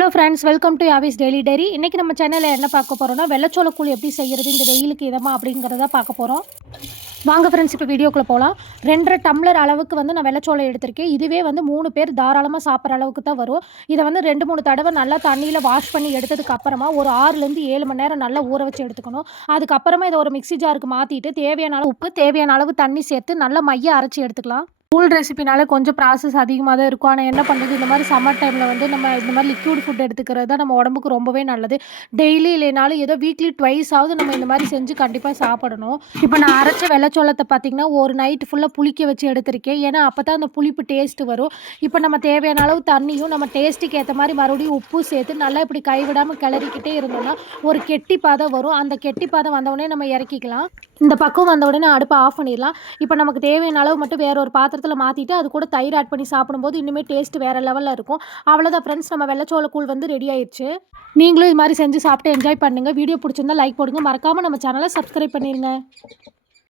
Hello friends, welcome to யாவிஸ் daily diary. இன்றைக்கி நம்ம சேனலில் என்ன பார்க்க போகிறோம்னா, வெள்ளச்சோள கூழ் எப்படி செய்கிறது இந்த வெயிலுக்கு இதமாக அப்படிங்கிறத பார்க்க போகிறோம். வாங்க ஃப்ரெண்ட்ஸ், இப்போ வீடியோக்குள்ளே போகலாம். 2.5 டம்ளர் அளவுக்கு வந்து நான் வெள்ளச்சோளம் எடுத்திருக்கேன். இதுவே வந்து 3 பேர் தாராளமாக சாப்பிட்ற அளவுக்கு தான் வரும். இதை வந்து 2-3 தடவை நல்லா தண்ணியில் வாஷ் பண்ணி எடுத்ததுக்கு அப்புறமா ஒரு 6லேருந்து 7 மணி நேரம் நல்லா ஊற வச்சு எடுத்துக்கணும். அதுக்கப்புறமா இதை ஒரு மிக்ஸி ஜாருக்கு மாற்றிட்டு தேவையான அளவு உப்பு, தேவையான அளவு தண்ணி சேர்த்து நல்லா மைய அரைச்சி எடுத்துக்கலாம். கூல் ரெசிபினாலே கொஞ்சம் ப்ராசஸ் அதிகமாக தான் இருக்கும். ஆனால் என்ன பண்ணுறது, இந்த மாதிரி சம்மர் டைமில் வந்து நம்ம இந்த மாதிரி லிக்விட் ஃபுட் எடுத்துக்கிறது தான் நம்ம உடம்புக்கு ரொம்பவே நல்லது. டெய்லி இல்லைனாலும் ஏதோ வீக்லி ட்வைஸாவது நம்ம இந்த மாதிரி செஞ்சு கண்டிப்பாக சாப்பிடணும். இப்போ நான் அரைச்ச வெள்ளச்சோளத்தை பார்த்திங்கன்னா ஒரு நைட் ஃபுல்லாக புளிக்க வச்சு எடுத்திருக்கேன். ஏன்னா அப்போ தான் அந்த புளிப்பு டேஸ்ட்டு வரும். இப்போ நம்ம தேவையான அளவு தண்ணியும் நம்ம டேஸ்ட்டுக்கு ஏற்ற மாதிரி மறுபடியும் உப்பு சேர்த்து நல்லா இப்படி கைவிடாமல் கிளறிக்கிட்டே இருந்தோம்னா ஒரு கெட்டி பாதம் வரும். அந்த கெட்டி பாதம் வந்தவுடனே நம்ம இறக்கிக்கலாம். இந்த பக்கம் வந்த உடனே அடுப்பை ஆஃப் பண்ணிடலாம். இப்போ நமக்கு தேவையான அளவு மட்டும் வேற ஒரு பாத்திரத்தில் மாற்றிட்டு அது கூட தயிர் ஆட் பண்ணி சாப்பிடும்போது இன்னுமே டேஸ்ட் வேறு லெவலில் இருக்கும். அவ்வளோதான் ஃப்ரெண்ட்ஸ், நம்ம வெள்ளச்சோள கூழ் வந்து ரெடி ஆயிடுச்சு. நீங்களும் இது மாதிரி செஞ்சு சாப்பிட்டு என்ஜாய் பண்ணுங்கள். வீடியோ பிடிச்சிருந்தா லைக் போடுங்க. மறக்காமல் நம்ம சேனலை சப்ஸ்கிரைப் பண்ணிடுங்க.